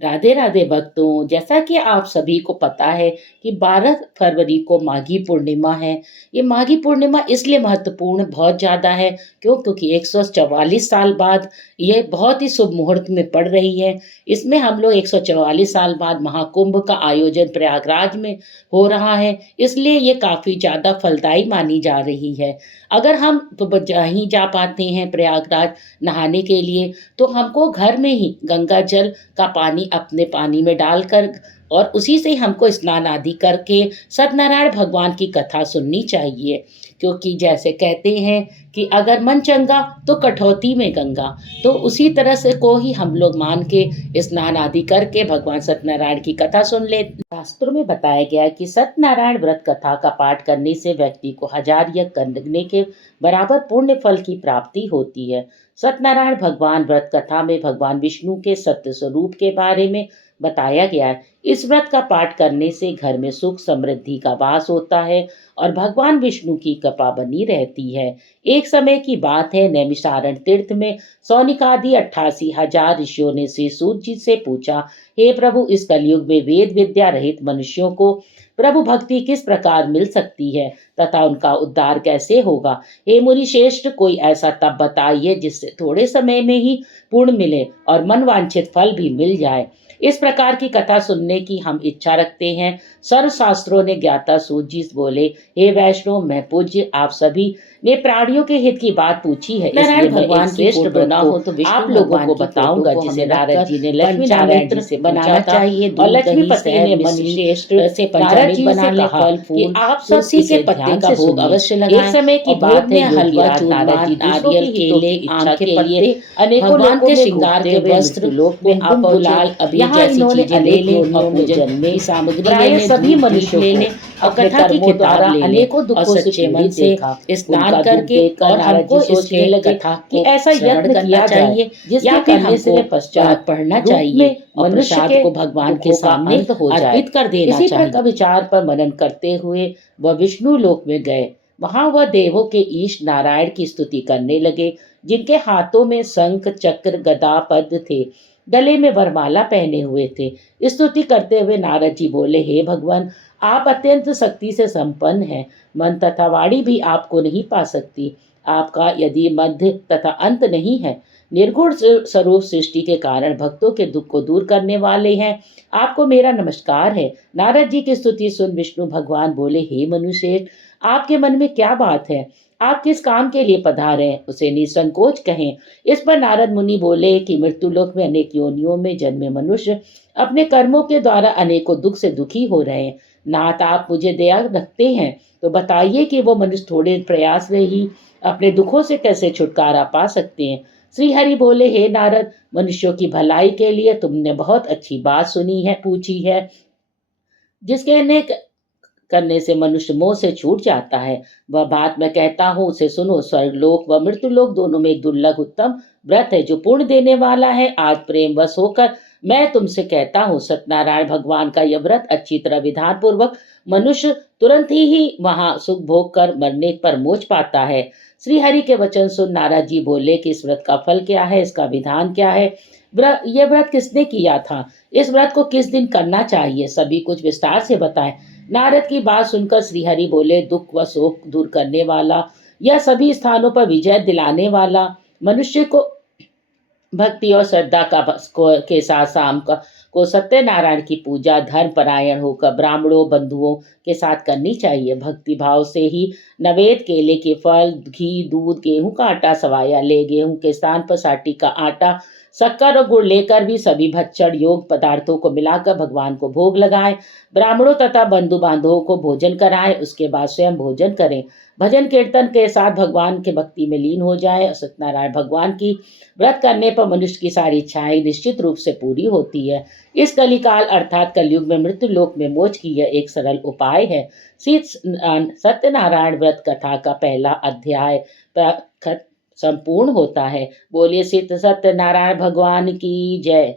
राधे राधे भक्तों, जैसा कि आप सभी को पता है कि 12 फरवरी को माघी पूर्णिमा है। ये माघी पूर्णिमा इसलिए महत्वपूर्ण बहुत ज़्यादा है क्योंकि 144 साल बाद ये बहुत ही शुभ मुहूर्त में पड़ रही है। इसमें हम लोग 144 साल बाद महाकुंभ का आयोजन प्रयागराज में हो रहा है, इसलिए ये काफ़ी ज़्यादा फलदायी मानी जा रही है। अगर हम तो नहीं जा पाते हैं प्रयागराज नहाने के लिए, तो हमको घर में ही गंगा जल का पानी अपने पानी में डालकर और उसी से हमको स्नान आदि करके सत्यनारायण भगवान की कथा सुननी चाहिए। क्योंकि जैसे कहते हैं कि अगर मन चंगा तो कठौती में गंगा, तो उसी तरह से को ही हम लोग मान के स्नान आदि करके भगवान सत्यनारायण की कथा सुन ले। शास्त्रों में बताया गया है कि सत्यनारायण व्रत कथा का पाठ करने से व्यक्ति को 1000 यज्ञ करने के बराबर पुण्य फल की प्राप्ति होती है। सत्यनारायण भगवान व्रत कथा में भगवान विष्णु के सत्य स्वरूप के बारे में बताया गया है। इस व्रत का पाठ करने से घर में सुख समृद्धि का वास होता है और भगवान विष्णु की कृपा बनी रहती है। एक समय की बात है, नैमिषारण्य तीर्थ में सौनिकादि 88,000 ऋषियों ने श्री सूत जी से पूछा, हे प्रभु, इस कलयुग में वेद विद्या रहित मनुष्यों को प्रभु भक्ति किस प्रकार मिल सकती है तथा उनका उद्धार कैसे होगा। हे मुनि श्रेष्ठ, कोई ऐसा तप बताइए जिससे थोड़े समय में ही पुण्य मिले और मनवांछित फल भी मिल जाए। इस प्रकार की कथा सुनने की हम इच्छा रखते हैं। सर्व शास्त्रों ने ज्ञाता सूत जी बोले, हे वैष्णव, मैं पूज्य आप सभी ने प्राणियों के हित की बात पूछी है, इसलिए भगवान की श्रेष्ठ बना हो तो आप लोगों को बताऊंगा, जिसे नारद जी ने लक्ष्मी नारायण जी से बनाना चाहिए और लक्ष्मीपति ने मनुष्य श्रेष्ठ से पंचामृत बनाने फल फूल आप तुलसी के पत्ते का भोग अवश्य लगाएं। एक समय की बात है, हलवा चूरमा नारियल केले आम के पत्ते अनेकों भगवान के श्रृंगार के वस्त्र में आप गुलाल अभी जैसी चीजें ले लें और पूजन में सामग्री प्राय सभी मनुष्यों लेने और कथा की किताब अनेकों दुखों से सच्चे से स्नान करके और हमको इसके कथा कि ऐसा यत्न किया चाहिए जिसके करने से पश्चात पढ़ना चाहिए मनुष्य को भगवान के सामने अर्पित कर देना चाहिए। इसी प्रकार विचार पर मनन करते हुए वह विष्णु लोक में गए। वहां वह देवों के ईश नारायण की स्तुति करने लगे, जिनके हाथों में शंख चक्र गदा पद्म थे, गले में वरमाला पहने हुए थे। स्तुति करते हुए नारद जी बोले, हे भगवान, आप अत्यंत शक्ति से संपन्न हैं, मन तथा वाणी भी आपको नहीं पा सकती। आपका यदि मध्य तथा अंत नहीं है, निर्गुण स्वरूप सृष्टि के कारण भक्तों के दुख को दूर करने वाले हैं, आपको मेरा नमस्कार है। नारद जी की स्तुति सुन विष्णु भगवान बोले, हे मनुष्य, आपके मन में क्या बात है, आप किस काम के लिए पधारे हैं, उसे निसंकोच कहें। इस पर नारद मुनि बोले कि मृत्युलोक में अनेक योनियों में जन्मे मनुष्य अपने कर्मों के द्वारा अनेकों दुख से दुखी हो रहे हैं। नाथ, आप मुझे दया रखते हैं तो बताइए कि वो मनुष्य थोड़े प्रयास में ही अपने दुखों से कैसे छुटकारा पा सकते हैं। श्री हरि बोले, हे नारद, मनुष्यों की भलाई के लिए तुमने बहुत अच्छी बात सुनी है, पूछी है, जिसके अनेक करने से मनुष्य मोह से छूट जाता है। वह बात मैं कहता हूँ, उसे सुनो। स्वर्गलोक व मृत्युलोक दोनों में एक दुर्लभ उत्तम व्रत है जो पूर्ण देने वाला है। आज प्रेम वश होकर मैं तुमसे कहता हूँ, सत्यनारायण भगवान का यह व्रत अच्छी तरह विधान पूर्वक मनुष्य तुरंत ही वहां सुख भोग कर मरने पर मोक्ष पाता है। श्री हरि के वचन सुन नारद जी बोले कि इस व्रत का फल क्या है, इसका विधान क्या है, यह व्रत किसने किया था, इस व्रत को किस दिन करना चाहिए, सभी कुछ विस्तार से बताएं। नारद की बात सुनकर श्रीहरि बोले, दुख व शोक दूर करने वाला, यह सभी स्थानों पर विजय दिलाने वाला, मनुष्य को भक्ति और श्रद्धा के साथ शाम को सत्यनारायण की पूजा धर्म परायण होकर ब्राह्मणों बंधुओं के साथ करनी चाहिए। भक्ति भाव से ही नवेद केले के फल, घी, दूध, गेहूं का आटा सवाया ले, गेहूं के स्थान पर साठी का आटा, शक्कर और गुड़ लेकर भी सभी भक्षण योग पदार्थों को मिलाकर भगवान को भोग लगाएं। ब्राह्मणों तथा बंधु बांधवों को भोजन कराएं, उसके बाद स्वयं भोजन करें। भजन कीर्तन के साथ भगवान के भक्ति में लीन हो जाए। सत्यनारायण भगवान की व्रत करने पर मनुष्य की सारी इच्छाएं निश्चित रूप से पूरी होती है। इस कलिकाल अर्थात कलयुग में मृत्यु लोक में मोक्ष की यह एक सरल उपाय है। सत्यनारायण व्रत कथा का पहला अध्याय संपूर्ण होता है। बोलिए सिद्ध सत्यनारायण भगवान की जय।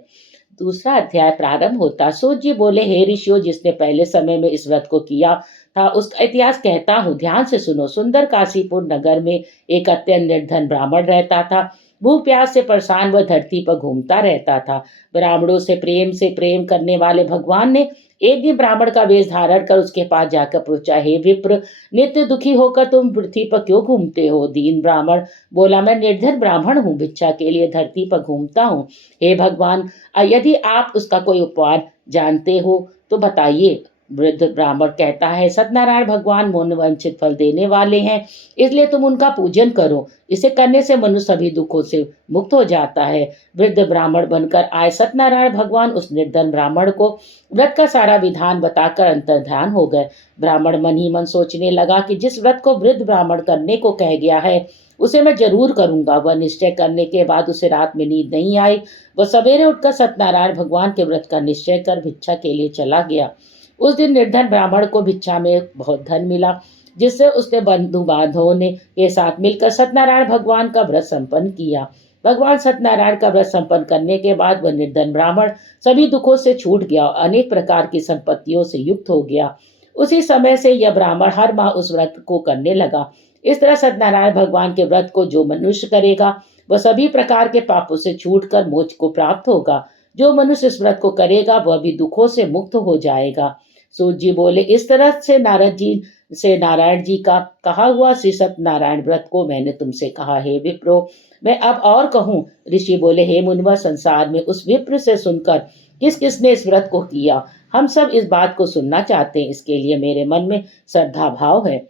दूसरा अध्याय प्रारंभ होता। सूत जी बोले, हे ऋषियों, जिसने पहले समय में इस व्रत को किया था उसका इतिहास कहता हूँ, ध्यान से सुनो। सुंदर काशीपुर नगर में एक अत्यंत निर्धन ब्राह्मण रहता था। भूख प्यास से परेशान वह धरती पर घूमता रहता था। ब्राह्मणों से प्रेम करने वाले भगवान ने एक दिन ब्राह्मण का वेश धारण कर उसके पास जाकर पूछा, हे विप्र, नित्य दुखी होकर तुम पृथ्वी पर क्यों घूमते हो? दीन ब्राह्मण बोला, मैं निर्धन ब्राह्मण हूँ, भिक्षा के लिए धरती पर घूमता हूँ। हे भगवान, यदि आप उसका कोई उपाय जानते हो तो बताइए। वृद्ध ब्राह्मण कहता है, सत्यनारायण भगवान मनोवांछित फल देने वाले हैं, इसलिए तुम उनका पूजन करो। इसे करने से मनुष्य सभी दुखों से मुक्त हो जाता है। वृद्ध ब्राह्मण बनकर आए सत्यनारायण भगवान उस निर्धन ब्राह्मण को व्रत का सारा विधान बताकर अंतर्ध्यान हो गए। ब्राह्मण मन ही मन सोचने लगा कि जिस व्रत को वृद्ध ब्राह्मण करने को कह गया है उसे मैं जरूर करूंगा। वह निश्चय करने के बाद उसे रात में नींद नहीं आई। वह सवेरे उठकर सत्यनारायण भगवान के व्रत का निश्चय कर भिक्षा के लिए चला गया। उस दिन निर्धन ब्राह्मण को भिक्षा में बहुत धन मिला, जिससे उसने बंधु बांधवों ने के साथ मिलकर सत्यनारायण भगवान का व्रत संपन्न किया। भगवान सत्यनारायण का व्रत संपन्न करने के बाद वह निर्धन ब्राह्मण सभी दुखों से छूट गया और अनेक प्रकार की संपत्तियों से युक्त हो गया। उसी समय से यह ब्राह्मण हर माह उस व्रत को करने लगा। इस तरह सत्यनारायण भगवान के व्रत को जो मनुष्य करेगा वह सभी प्रकार के पापों से छूटकर मोक्ष को प्राप्त होगा। जो मनुष्य इस व्रत को करेगा वह भी दुखों से मुक्त हो जाएगा। सूत जी बोले, इस तरह से नारायण जी का कहा हुआ श्री सत्यनारायण व्रत को मैंने तुमसे कहा। हे विप्रो, मैं अब और कहूँ। ऋषि बोले, हे मुनिवर, संसार में उस विप्र से सुनकर किस किसने इस व्रत को किया, हम सब इस बात को सुनना चाहते हैं। इसके लिए मेरे मन में श्रद्धा भाव है।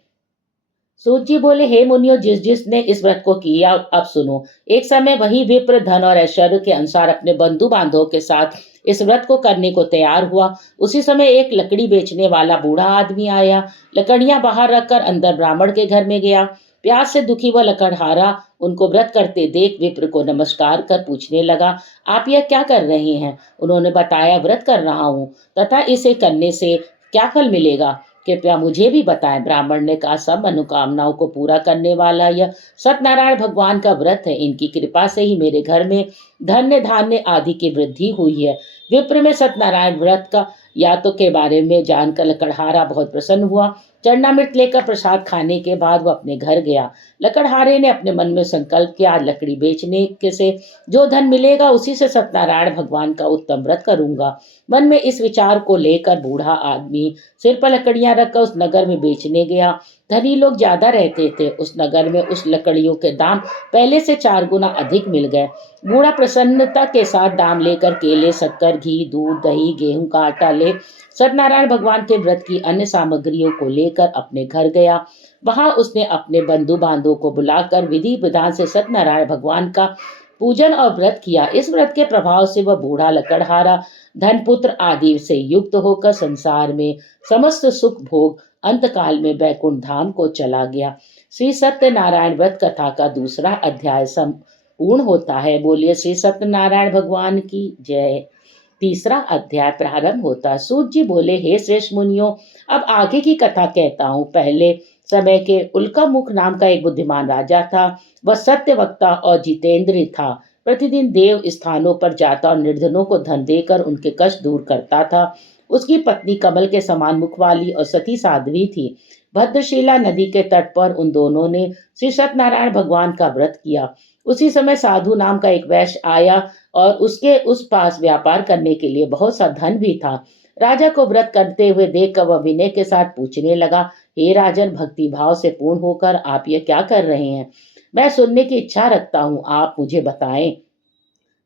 सूत जी बोले, हे मुनियो, जिस जिसने इस व्रत को किया अब सुनो। एक समय वही विप्र धन और ऐश्वर्य के अनुसार अपने बंधु बांधवों के साथ इस व्रत को करने को तैयार हुआ। उसी समय एक लकड़ी बेचने वाला बूढ़ा आदमी आया। लकड़ियां बाहर रखकर अंदर ब्राह्मण के घर में गया। प्यास से दुखी वह लकड़हारा उनको व्रत करते देख विप्र को नमस्कार कर पूछने लगा, आप यह क्या कर रहे हैं? उन्होंने बताया, व्रत कर रहा हूँ तथा इसे करने से क्या फल मिलेगा, कृपया मुझे भी बताएं। ब्राह्मण ने कहा, सब मनोकामनाओं को पूरा करने वाला यह सत्यनारायण भगवान का व्रत है। इनकी कृपा से ही मेरे घर में धन्य धान्य आदि की वृद्धि हुई है। विप्र में सत्यनारायण व्रत का यातों के बारे में जानकर लकड़हारा बहुत प्रसन्न हुआ। चरणामृत लेकर प्रसाद खाने के बाद वह अपने घर गया। लकड़हारे ने अपने मन में संकल्प किया, आज लकड़ी बेचने के से जो धन मिलेगा उसी से सत्यनारायण भगवान का उत्तम व्रत करूंगा। मन में इस विचार को लेकर बूढ़ा आदमी सिर पर लकड़ियां रखकर उस नगर में बेचने गया। धनी लोग ज्यादा रहते थे। उस नगर में उस लकड़ियों के दाम पहले से 4 गुना अधिक मिल गए। बूढ़ा प्रसन्नता के साथ दाम लेकर केले, शक्कर, घी, दूध, दही, गेहूं का आटा ले सत्यनारायण भगवान के व्रत की अन्य सामग्रियों को लेकर अपने घर गया। वहां उसने अपने बंधु बांधवों को बुलाकर विधि विधान से सत्यनारायण भगवान का पूजन और व्रत किया। इस व्रत के प्रभाव से वह बूढ़ा लकड़हारा धन, पुत्र आदि से युक्त होकर संसार में समस्त सुख भोग अंतकाल में बैकुंठ धाम को चला गया। श्री सत्यनारायण व्रत कथा का दूसरा अध्याय संपूर्ण होता है। बोलिए श्री सत्यनारायण भगवान की जय। तीसरा अध्याय प्रारंभ होता है। सूत जी बोले, हे श्रेष्ठ मुनियों, अब आगे की कथा कहता हूँ। पहले समय के उल्का मुख नाम का एक बुद्धिमान राजा था। वह सत्यवक्ता और जितेंद्रिय था। प्रतिदिन देव स्थानों पर जाता और निर्धनों को धन देकर उनके कष्ट दूर करता था। उसकी पत्नी कमल के समान मुख वाली और सती साध्वी थी। भद्रशिला नदी के तट पर उन दोनों ने श्री सत्यनारायण भगवान का व्रत किया। उसी समय साधु नाम का एक वैश्य आया और उसके उस पास व्यापार करने के लिए बहुत सा धन भी था। राजा को व्रत करते हुए देखकर वह विनय के साथ पूछने लगा, हे राजन, भक्ति भाव से पूर्ण होकर आप ये क्या कर रहे हैं? मैं सुनने की इच्छा रखता हूँ, आप मुझे बताएं।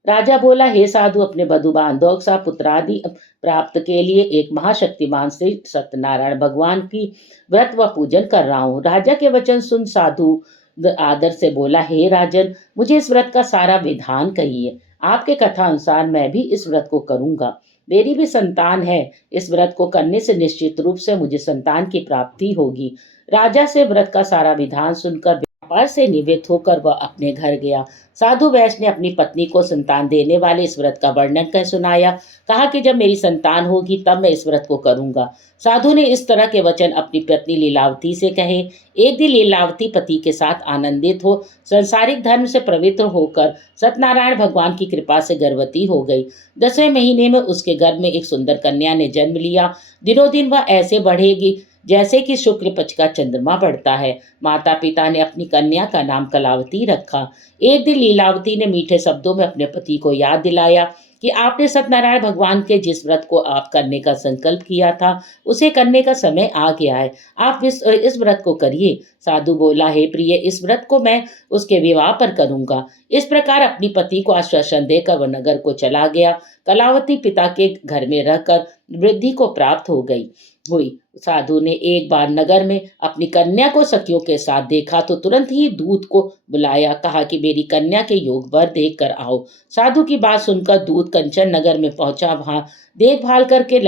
राजा बोला, हे साधु, अपने बधु बांधव सा पुत्रादि प्राप्त के लिए एक महाशक्तिमान श्री सत्यनारायण भगवान की व्रत व पूजन कर रहा हूँ। राजा के वचन सुन साधु आदर से बोला, हे राजन, मुझे इस व्रत का सारा विधान कहिए। आपके कथा अनुसार मैं भी इस व्रत को करूंगा। मेरी भी संतान है। इस व्रत को करने से निश्चित रूप से मुझे संतान की प्राप्ति होगी। राजा से व्रत का सारा विधान सुनकर व्यापार से निवृत्त होकर वह अपने घर गया। साधु वैश्य ने अपनी पत्नी को संतान देने वाले इस व्रत का वर्णन कर सुनाया। कहा कि जब मेरी संतान होगी तब मैं इस व्रत को करूंगा। साधु ने इस तरह के वचन अपनी पत्नी लीलावती से कहे। एक दिन लीलावती पति के साथ आनंदित हो संसारिक धर्म से पवित्र होकर सत्यनारायण भगवान की कृपा से गर्भवती हो गई। 10वें महीने में उसके गर्भ में एक सुंदर कन्या ने जन्म लिया। दिनों दिन वह ऐसे बढ़ेगी जैसे कि शुक्ल पक्ष का चंद्रमा बढ़ता है। माता पिता ने अपनी कन्या का नाम कलावती रखा। एक दिन लीलावती ने मीठे शब्दों में अपने पति को याद दिलाया कि आपने सत्यनारायण भगवान के जिस व्रत को आप करने का संकल्प किया था, उसे करने का समय आ गया है। आप इस व्रत को करिए। साधु बोला, हे प्रिय, इस व्रत को मैं उसके विवाह पर करूंगा। इस प्रकार अपनी पति को आश्वासन देकर वह नगर को चला गया। कलावती पिता के घर में रहकर वृद्धि को प्राप्त हो गई हुई। साधु ने एक बार नगर में अपनी कन्या को सखियों के साथ देखा तो तुरंत ही दूत को बुलाया, कहा कि मेरी कन्या के योग वर देख कर आओ। साधु की बात सुनकर दूत कंचन नगर में पहुंचा। वहां देखभाल करके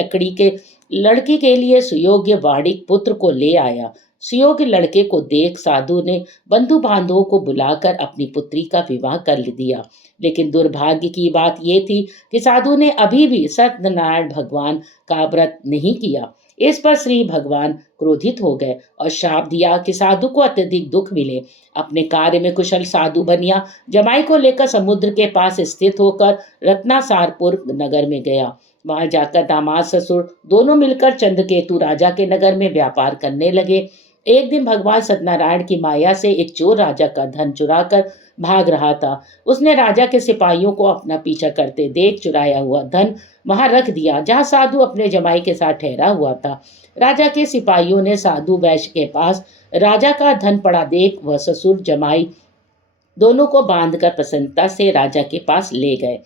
लड़की के लिए सुयोग्य वाणिक पुत्र को ले आया। सुयोग्य लड़के को देख साधु ने बंधु बांधवों को बुलाकर अपनी पुत्री का विवाह कर दिया। लेकिन दुर्भाग्य की बात यह थी कि साधु ने अभी भी सत्यनारायण भगवान का व्रत नहीं किया। इस पर श्री भगवान क्रोधित हो गए और श्राप दिया कि साधु को अत्यधिक दुख मिले। अपने कार्य में कुशल साधु बनिया जमाई को लेकर समुद्र के पास स्थित होकर रत्नासारपुर नगर में गया। वहां जाकर दामाद ससुर दोनों मिलकर चंद्रकेतु राजा के नगर में व्यापार करने लगे। एक दिन भगवान सत्यनारायण की माया से एक चोर राजा का धन चुराकर भाग रहा था। उसने राजा के सिपाहियों को अपना पीछा करते देख चुराया हुआ धन वहां रख दिया जहां साधु अपने जमाई के साथ ठहरा हुआ था। राजा के सिपाहियों ने साधु वैश्य के पास राजा का धन पड़ा देख वह ससुर जमाई दोनों को बांधकर प्रसन्नता से राजा के पास ले गए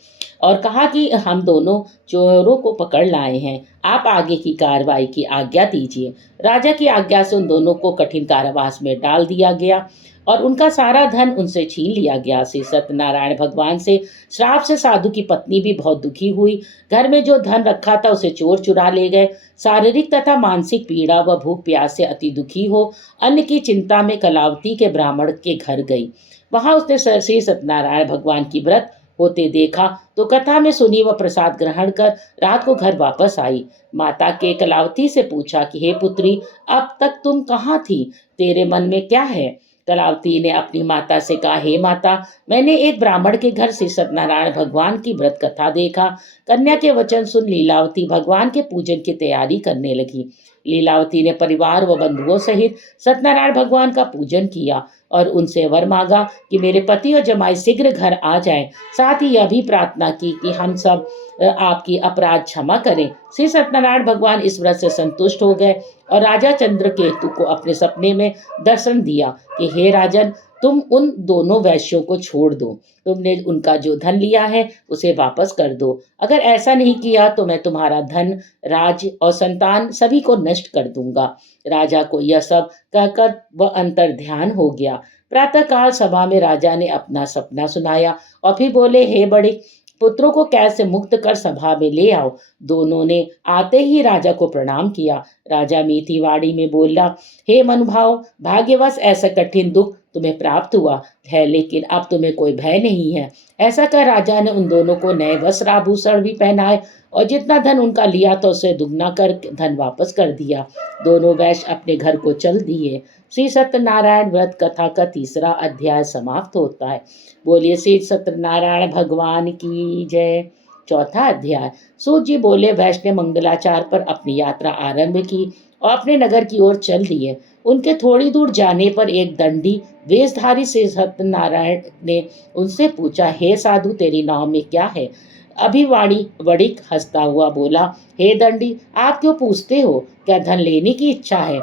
और कहा कि हम दोनों चोरों को पकड़ लाए हैं, आप आगे की कार्रवाई की आज्ञा दीजिए। राजा की आज्ञा से उन दोनों को कठिन कारावास में डाल दिया गया और उनका सारा धन उनसे छीन लिया गया। श्री सत्यनारायण भगवान से श्राप से साधु की पत्नी भी बहुत दुखी हुई। घर में जो धन रखा था उसे चोर चुरा ले गए। शारीरिक तथा मानसिक पीड़ा व भूख प्यास से अति दुखी हो अन्न की चिंता में कलावती के ब्राह्मण के घर गई। वहां उसने श्री सत्यनारायण भगवान की व्रत होते देखा तो कथा में सुनी व प्रसाद ग्रहण कर रात को घर वापस आई। माता के कलावती से पूछा कि हे पुत्री, अब तक तुम कहाँ थी, तेरे मन में क्या है? कलावती ने अपनी माता से कहा, हे माता, मैंने एक ब्राह्मण के घर से सत्यनारायण भगवान की व्रत कथा देखा। कन्या के वचन सुन लीलावती भगवान के पूजन की तैयारी करने लगी। लीलावती ने परिवार व बंधुओं सहित सत्यनारायण भगवान का पूजन किया और उनसे वर मांगा कि मेरे पति और जमाई शीघ्र घर आ जाएं। साथ ही यह भी प्रार्थना की कि हम सब आपकी अपराध क्षमा करें। श्री सत्यनारायण भगवान इस व्रत से संतुष्ट हो गए और राजा चंद्रकेतु को अपने सपने में दर्शन दिया कि हे राजन, तुम उन दोनों वैश्यों को छोड़ दो। तुमने उनका जो धन लिया है उसे वापस कर दो। अगर ऐसा नहीं किया तो मैं तुम्हारा धन, राज्य और संतान सभी को नष्ट कर दूंगा। राजा को यह सब कहकर वह अंतर ध्यान हो गया। प्रातःकाल सभा में राजा ने अपना सपना सुनाया और फिर बोले, हे बड़े, पुत्रों को कैद से मुक्त कर सभा में ले आओ। दोनों ने आते ही राजा को प्रणाम किया। राजा मीठी वाणी में बोला, हे मनुभाव, भाग्यवश ऐसा कठिन दुख तुम्हें प्राप्त हुआ है, लेकिन अब तुम्हें कोई भय नहीं है। ऐसा कर राजा ने उन दोनों को नए वस्त्र आभूषण भी पहनाए और जितना धन उनका लिया था उसे दुगना कर धन वापस कर दिया। दोनों वैश्य अपने घर को चल दिए। श्री सत्यनारायण व्रत कथा का तीसरा अध्याय समाप्त होता है। बोलिए श्री सत्यनारायण भगवान की जय। चौथा अध्याय। सूत जी बोले, वैश्य ने मंगलाचार पर अपनी यात्रा आरंभ की और अपने नगर की ओर चल दिए। उनके थोड़ी दूर जाने पर एक दंडी वेशधारी से सत्यनारायण ने उनसे पूछा, हे साधु, तेरी नाव में क्या है? अभिवाणी वणिक हंसता हुआ बोला, हे दंडी, आप क्यों पूछते हो? क्या धन लेने की इच्छा है?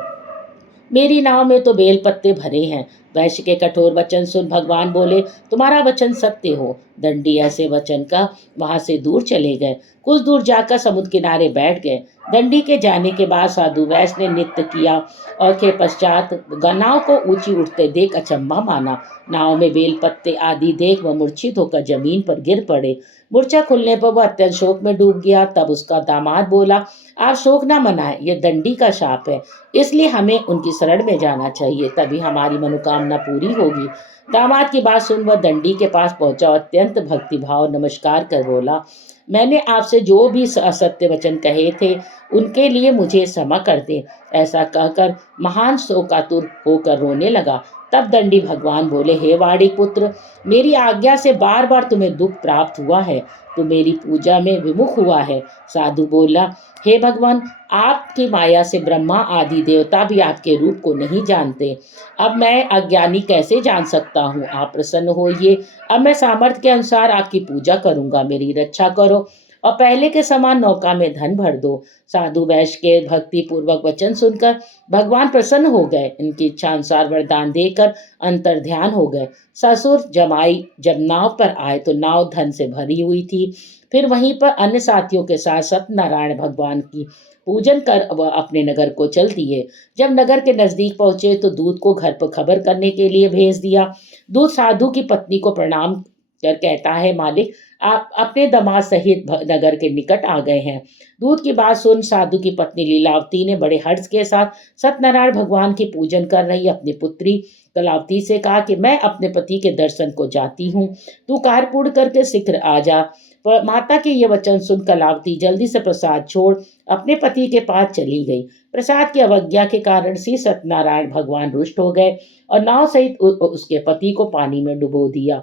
मेरी नाव में तो बेल पत्ते भरे हैं। वैश्य के कठोर वचन सुन भगवान बोले, तुम्हारा वचन सत्य हो। दंडी ऐसे वचन का वहां से दूर चले गए। कुछ दूर जाकर समुद्र किनारे बैठ गए। दंडी के जाने के बाद साधु वैश्य ने नृत्य किया और के पश्चात नाव को ऊंची उठते देख अचंभा माना। नाव में बेल पत्ते आदि देख वह मूर्छित होकर जमीन पर गिर पड़े। मूर्छा खुलने पर वह अत्यंत शोक में डूब गया। तब उसका दामाद बोला, आप शोक न मनाएं, यह दंडी का शाप है, इसलिए हमें उनकी शरण में जाना चाहिए, तभी हमारी मनोकामना पूरी होगी। दामाद की बात सुन वह दंडी के पास पहुंचा और अत्यंत भक्तिभाव नमस्कार कर बोला, मैंने आपसे जो भी असत्य वचन कहे थे उनके लिए मुझे क्षमा कर दे। ऐसा कहकर महान शोकातुर होकर रोने लगा। तब दंडी भगवान बोले, हे वाणी पुत्र, मेरी आज्ञा से बार बार तुम्हें दुख प्राप्त हुआ है, तो मेरी पूजा में विमुख हुआ है। साधु बोला, हे भगवान, आपकी माया से ब्रह्मा आदि देवता भी आपके रूप को नहीं जानते। अब मैं अज्ञानी कैसे जान सकता हूँ? आप प्रसन्न होइए। अब मैं सामर्थ्य के अनुसार आपकी पूजा करूँगा। मेरी रक्षा करो और पहले के समान नौका में धन भर दो। साधु वैश्य के भक्ति पूर्वक वचन सुनकर भगवान प्रसन्न हो गए। इनकी इच्छा अनुसार वरदान देकर अंतर ध्यान हो गए। ससुर जमाई जब नाव पर आए तो नाव धन से भरी हुई थी। फिर वहीं पर अन्य साथियों के साथ सत्यनारायण भगवान की पूजन कर वह अपने नगर को चल दिए। जब नगर के नजदीक पहुंचे तो दूत को घर पर खबर करने के लिए भेज दिया। दूत साधु की पत्नी को प्रणाम कर कहता है, मालिक, आप अपने दामाद सहित नगर के निकट आ गए हैं। दूत की बात सुन साधु की पत्नी लीलावती ने बड़े हर्ष के साथ सत्यनारायण भगवान की पूजन कर रही अपनी पुत्री कलावती से कहा कि मैं अपने पति के दर्शन को जाती हूँ, तू कार्य पूर्ण करके शीघ्र आ जा। पर माता के ये वचन सुन कलावती जल्दी से प्रसाद छोड़ अपने पति के पास चली गई। प्रसाद की अवज्ञा के कारण श्री सत्यनारायण भगवान रुष्ट हो गए और नाव सहित उसके पति को पानी में डुबो दिया।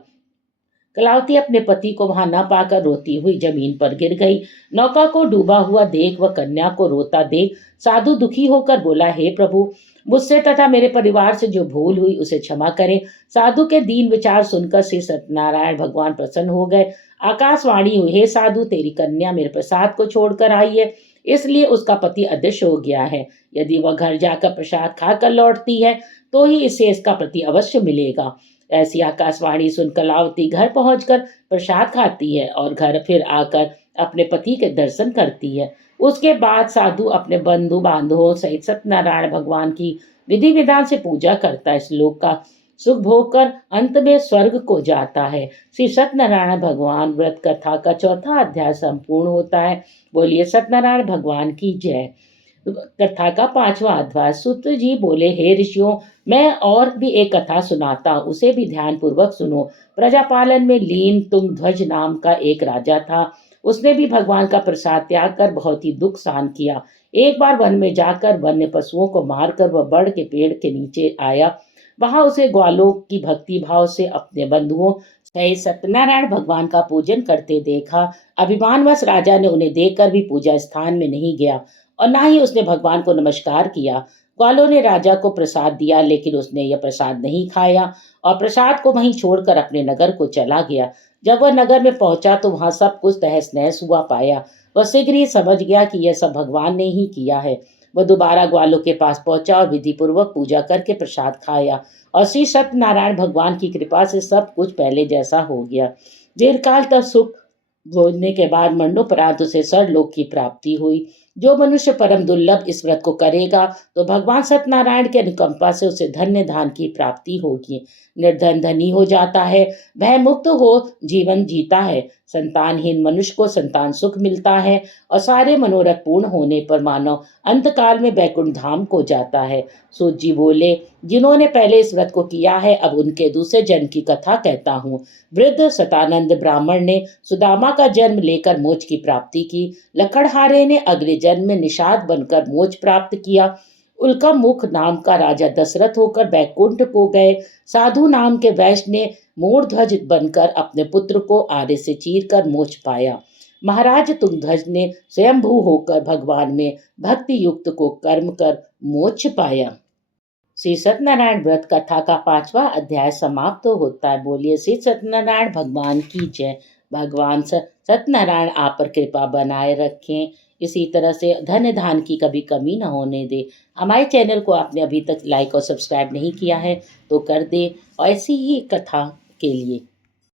कलावती अपने पति को वहां न पाकर रोती हुई जमीन पर गिर गई। नौका को डूबा हुआ देख व कन्या को रोता देख साधु दुखी होकर बोला, हे प्रभु, मुझसे तथा मेरे परिवार से जो भूल हुई उसे क्षमा करें। साधु के दीन विचार सुनकर श्री सत्यनारायण भगवान प्रसन्न हो गए। आकाशवाणी हुई, हे साधु, तेरी कन्या मेरे प्रसाद को छोड़कर आई है, इसलिए उसका पति अदृश्य हो गया है। यदि वह घर जाकर प्रसाद खाकर लौटती है तो ही इसे इसका पति अवश्य मिलेगा। ऐसी आकाशवाणी सुन कलावती घर पहुंचकर प्रसाद खाती है और घर फिर आकर अपने पति के दर्शन करती है। उसके बाद साधु अपने बंधु बांधवों सहित सत्यनारायण भगवान की विधि विधान से पूजा करता है। इस लोक का सुख भोग कर अंत में स्वर्ग को जाता है। श्री सत्यनारायण भगवान व्रत कथा का चौथा अध्याय संपूर्ण होता है। बोलिए सत्यनारायण भगवान की जय। कथा का पांचवा अध्याय। सूत जी बोले, हे ऋषियों, मैं और भी एक कथा सुनाता हूँ, उसे भी ध्यान पूर्वक सुनो। प्रजापालन में लीन तुंगध्वज नाम का एक राजा था। उसने भी भगवान का प्रसाद त्याग कर बहुत ही दुख सहन किया। एक बार वन में जाकर वन्य पशुओं को मारकर वह बड़ के पेड़ के नीचे आया। वहां उसे ग्वालों की भक्ति भाव से अपने बंधुओं सहित सत्यनारायण भगवान का पूजन करते देखा। अभिमानवश राजा ने उन्हें देखकर भी पूजा स्थान में नहीं गया और ना ही उसने भगवान को नमस्कार किया। ग्वालों ने राजा को प्रसाद दिया, लेकिन उसने यह प्रसाद नहीं खाया और प्रसाद को वहीं छोड़कर अपने नगर को चला गया। जब वह नगर में पहुंचा तो वहां सब कुछ तहस नहस हुआ पाया। वह शीघ्र ही समझ गया कि यह सब भगवान ने ही किया है। वह दोबारा ग्वालों के पास पहुंचा और विधि पूर्वक पूजा करके प्रसाद खाया और श्री सत्यनारायण भगवान की कृपा से सब कुछ पहले जैसा हो गया। दीर्घकाल तक सुख भोजने के बाद मरणोपरांत उसे सर्वलोक की प्राप्ति हुई। जो मनुष्य परम दुर्लभ इस व्रत को करेगा तो भगवान सत्यनारायण के अनुकंपा से उसे धन्य धान की प्राप्ति होगी। निर्धन धनी हो जाता है, भय मुक्त हो जीवन जीता है, संतानहीन मनुष्य को संतान सुख मिलता है और सारे मनोरथ पूर्ण होने पर मानव अंतकाल में बैकुंठ धाम को जाता है। सूत जी बोले, जिन्होंने पहले इस व्रत को किया है अब उनके दूसरे जन्म की कथा कहता हूँ। वृद्ध सतानंद ब्राह्मण ने सुदामा का जन्म लेकर मोक्ष की प्राप्ति की। लकड़हारे ने अगले जन्म में निषाद बनकर मोक्ष प्राप्त किया। उल्का मुख नाम का राजा दशरथ होकर बैकुंठ को गए। साधु नाम के वैश्य ने मूढ़ध्वज बनकर अपने पुत्र को आरे से चीर कर मोक्ष पाया। महाराज तुंगध्वज ने स्वयंभू होकर भगवान में भक्ति युक्त को कर्म कर मोक्ष पाया। श्री सत्यनारायण व्रत कथा का पांचवा अध्याय समाप्त तो होता है। बोलिए श्री सत्यनारायण भगवान की जय। भगवान सत्यनारायण आप पर कृपा बनाए रखें। इसी तरह से धन धान की कभी कमी न होने दे। हमारे चैनल को आपने अभी तक लाइक और सब्सक्राइब नहीं किया है तो कर दे और ऐसी ही कथा के लिए